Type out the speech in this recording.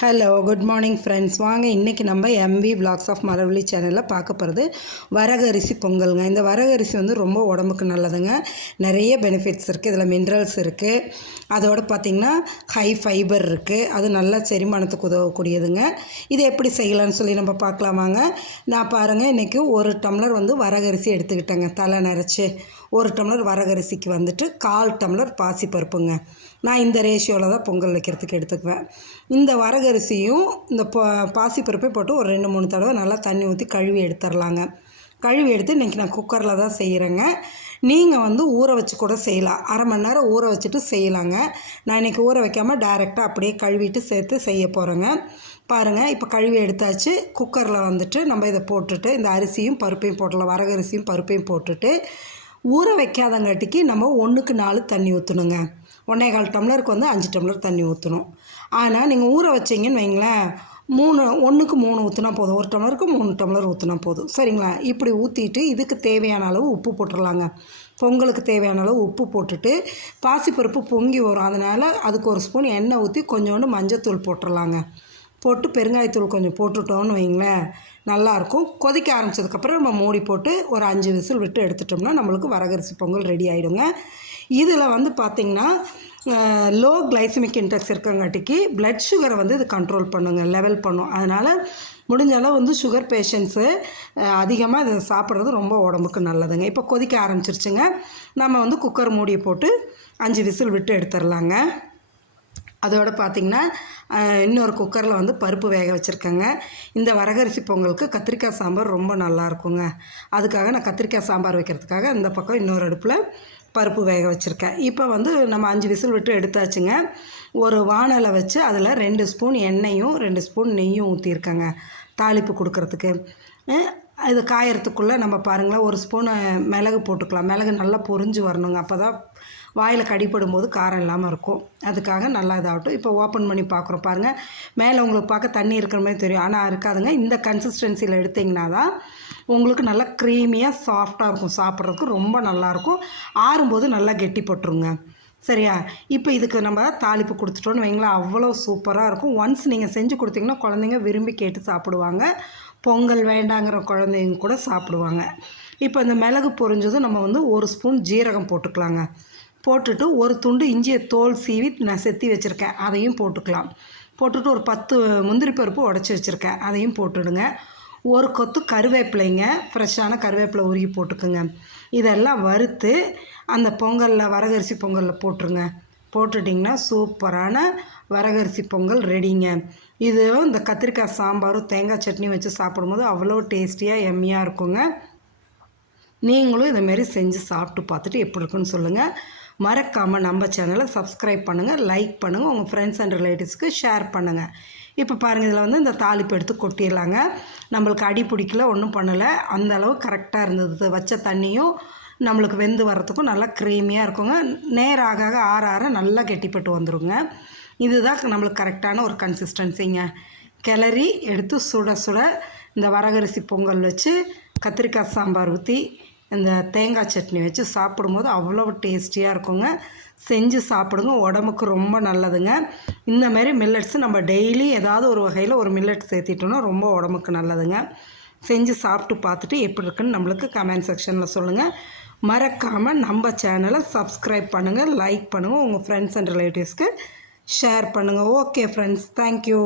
Hello good morning friends. வாங்க இன்றைக்கி நம்ம எம்வி விலாக்ஸ் ஆஃப் மரவள்ளி சேனலில் பார்க்க போகிறது வரகரிசி பொங்கலுங்க. இந்த வரகரிசி வந்து ரொம்ப உடம்புக்கு நல்லதுங்க. நிறைய பெனிஃபிட்ஸ் இருக்குது. இதில் மினரல்ஸ் இருக்குது. அதோடு பார்த்திங்கன்னா ஹை ஃபைபர் இருக்குது. அது நல்லா செரிமானத்துக்கு உதவக்கூடியதுங்க. இது எப்படி செய்யலாம்னு சொல்லி நம்ம பார்க்கலாமாங்க. நான் பாருங்கள், இன்றைக்கி ஒரு டம்ளர் வந்து வரகரிசி எடுத்துக்கிட்டேங்க. தலை நிறச்சி ஒரு டம்ளர் வரகரிசிக்கு வந்துட்டு 1/4 டம்ளர் பாசிப்பருப்புங்க. நான் இந்த ரேஷியோவில் தான் பொங்கல் வைக்கிறதுக்கு எடுத்துக்குவேன். இந்த வரகரிசியும் இந்த பாசிப்பருப்பையும் போட்டு ஒரு 2-3 தடவை நல்லா தண்ணி ஊற்றி கழுவி எடுத்துடலாங்க. கழுவி எடுத்து இன்றைக்கி நான் குக்கரில் தான் செய்கிறேங்க. நீங்கள் வந்து ஊற வச்சு கூட செய்யலாம். அரை மணி நேரம் ஊற வச்சுட்டு செய்யலாங்க. நான் இன்றைக்கி ஊற வைக்காமல் டைரெக்டாக அப்படியே கழுவிட்டு சேர்த்து செய்ய போகிறேங்க. பாருங்கள், இப்போ கழுவி எடுத்தாச்சு. குக்கரில் வந்துட்டு நம்ம இதை போட்டுட்டு இந்த அரிசியும் பருப்பையும் போட்டலாம். வரகரிசியும் பருப்பையும் போட்டுட்டு ஊற வைக்காதங்காட்டிக்கு நம்ம 1க்கு 4 தண்ணி ஊற்றணுங்க. 1.25 டம்ளருக்கு வந்து 5 டம்ளர் தண்ணி ஊற்றணும். ஆனால் நீங்கள் ஊற வச்சிங்கன்னு வைங்களேன், 1க்கு 3 ஊற்றினா போதும். 1 டம்ளருக்கு 3 டம்ளர் ஊற்றினா போதும். சரிங்களா? இப்படி ஊற்றிட்டு இதுக்கு தேவையான அளவு உப்பு போட்டுடலாங்க. பொங்கலுக்கு தேவையான அளவு உப்பு போட்டுட்டு பாசிப்பருப்பு பொங்கி வரும். அதனால் அதுக்கு ஒரு ஸ்பூன் எண்ணெய் ஊற்றி கொஞ்சோண்டு மஞ்சத்தூள் போட்டுடலாங்க. போட்டு பெருங்காயத்தூள் கொஞ்சம் போட்டுட்டோன்னு வைங்களேன், நல்லாயிருக்கும். கொதிக்க ஆரம்பித்ததுக்கப்புறம் நம்ம மூடி போட்டு ஒரு 5 விசில் விட்டு எடுத்துட்டோம்னா நம்மளுக்கு வரகரிசி பொங்கல் ரெடி ஆகிடுங்க. இதில் வந்து பார்த்திங்கன்னா லோ கிளைசமிக் இன்டெக்ஸ் இருக்கங்காட்டிக்கு பிளட் சுகரை வந்து இது கண்ட்ரோல் பண்ணுங்க, லெவல் பண்ணும். அதனால் முடிஞ்ச அளவு வந்து சுகர் பேஷண்ட்ஸு அதிகமாக இதை சாப்பிட்றது ரொம்ப உடம்புக்கு நல்லதுங்க. இப்போ கொதிக்க ஆரம்பிச்சிருச்சுங்க. நம்ம வந்து குக்கர் மூடியை போட்டு 5 விசில் விட்டு எடுத்துடலாங்க. அதோடு பார்த்திங்கன்னா இன்னொரு குக்கரில் வந்து பருப்பு வேக வச்சுருக்கேங்க. இந்த வரகரிசி பொங்கலுக்கு கத்திரிக்காய் சாம்பார் ரொம்ப நல்லாயிருக்குங்க. அதுக்காக நான் கத்திரிக்காய் சாம்பார் வைக்கிறதுக்காக இந்த பக்கம் இன்னொரு அடுப்பில் பருப்பு வேக வச்சுருக்கேன். இப்போ வந்து நம்ம 5 விசில் விட்டு எடுத்தாச்சுங்க. ஒரு வாணலை வச்சு அதில் 2 ஸ்பூன் எண்ணெயும் 2 ஸ்பூன் நெய்யும் ஊற்றிருக்கேங்க தாளிப்பு கொடுக்கறதுக்கு. இது காயறதுக்குள்ளே நம்ம பாருங்களேன், ஒரு ஸ்பூனு மிளகு போட்டுக்கலாம். மிளகு நல்லா பொரிஞ்சு வரணுங்க. அப்போ தான் வாயில் கடிப்படும் போது காரம் இல்லாமல் இருக்கும். அதுக்காக நல்லா இதாகட்டும். இப்போ ஓப்பன் பண்ணி பார்க்குறோம். பாருங்கள், மேலே உங்களுக்கு பார்க்க தண்ணி இருக்கிற மாதிரி தெரியும், ஆனால் இருக்காதுங்க. இந்த கன்சிஸ்டன்சியில் எடுத்திங்கன்னா தான் உங்களுக்கு நல்லா க்ரீமியாக சாஃப்டாக இருக்கும். சாப்பிட்றதுக்கு ரொம்ப நல்லாயிருக்கும். ஆறும்போது நல்லா கெட்டி போட்டுருங்க. சரியா? இப்போ இதுக்கு நம்ம தாளிப்பு கொடுத்துட்டோன்னு வைங்களேன், அவ்வளோ சூப்பராக இருக்கும். ஒன்ஸ் நீங்கள் செஞ்சு கொடுத்தீங்கன்னா குழந்தைங்க விரும்பி கேட்டு சாப்பிடுவாங்க. பொங்கல் வேண்டாங்கிற குழந்தைங்க கூட சாப்பிடுவாங்க. இப்போ இந்த மிளகு பொரிஞ்சதும் நம்ம வந்து ஒரு ஸ்பூன் ஜீரகம் போட்டுக்கலாங்க. போட்டுட்டு ஒரு துண்டு இஞ்சியை தோல் சீவி நான் செத்தி வச்சுருக்கேன், அதையும் போட்டுக்கலாம். போட்டுட்டு ஒரு 10 முந்திரி பருப்பு உடச்சி வச்சுருக்கேன், அதையும் போட்டுடுங்க. ஒரு கொத்து கருவேப்பிலைங்க, ஃப்ரெஷ்ஷான கருவேப்பிலை உருகி போட்டுக்குங்க. இதெல்லாம் வறுத்து அந்த பொங்கலில் வரகரிசி பொங்கலில் போட்டுருங்க. போட்டுட்டிங்கன்னா சூப்பரான வரகரிசி பொங்கல் ரெடிங்க. இது இந்த கத்திரிக்காய் சாம்பாரும் தேங்காய் சட்னி வச்சு சாப்பிடும்போது அவ்வளோ டேஸ்டியாக எம்மியாக இருக்குங்க. நீங்களும் இதைமாரி செஞ்சு சாப்பிட்டு பார்த்துட்டு எப்படி இருக்குன்னு சொல்லுங்கள். மறக்காமல் நம்ம சேனலை சப்ஸ்கிரைப் பண்ணுங்கள், லைக் பண்ணுங்கள், உங்கள் ஃப்ரெண்ட்ஸ் அண்ட் ரிலேட்டிவ்ஸ்க்கு ஷேர் பண்ணுங்கள். இப்போ பாருங்கள், இதில் வந்து இந்த தாளிப்பு எடுத்து கொட்டிடலாங்க. நம்மளுக்கு அடி பிடிக்கல, ஒன்றும் பண்ணலை. அந்த அளவு கரெக்டாக இருந்தது. வச்ச தண்ணியும் நம்மளுக்கு வெந்து வர்றதுக்கும் நல்லா க்ரீமியாக இருக்குங்க. நேராக ஆற ஆற நல்லா கெட்டிப்பட்டு வந்துடுங்க. இதுதான் நம்மளுக்கு கரெக்டான ஒரு கன்சிஸ்டன்சிங்க. கிளறி எடுத்து சுட சுட இந்த வரகரிசி பொங்கல் வச்சு கத்திரிக்காய் சாம்பார் ஊற்றி இந்த தேங்காய் சட்னி வச்சு சாப்பிடும்போது அவ்வளோ டேஸ்டியாக இருக்குங்க. செஞ்சு சாப்பிடுங்க, உடம்புக்கு ரொம்ப நல்லதுங்க. இந்தமாரி மில்லட்ஸு நம்ம டெய்லி ஏதாவது ஒரு வகையில் ஒரு மில்லட் சேர்த்திட்டோன்னா ரொம்ப உடம்புக்கு நல்லதுங்க. செஞ்சு சாப்பிட்டு பார்த்துட்டு எப்படி இருக்குன்னு நம்மளுக்கு கமெண்ட் செக்ஷனில் சொல்லுங்கள். மறக்காமல் நம்ம சேனலை சப்ஸ்கிரைப் பண்ணுங்கள், லைக் பண்ணுங்கள், உங்கள் ஃப்ரெண்ட்ஸ் அண்ட் ரிலேட்டிவ்ஸ்க்கு ஷேர் பண்ணுங்கள். Okay friends, thank you.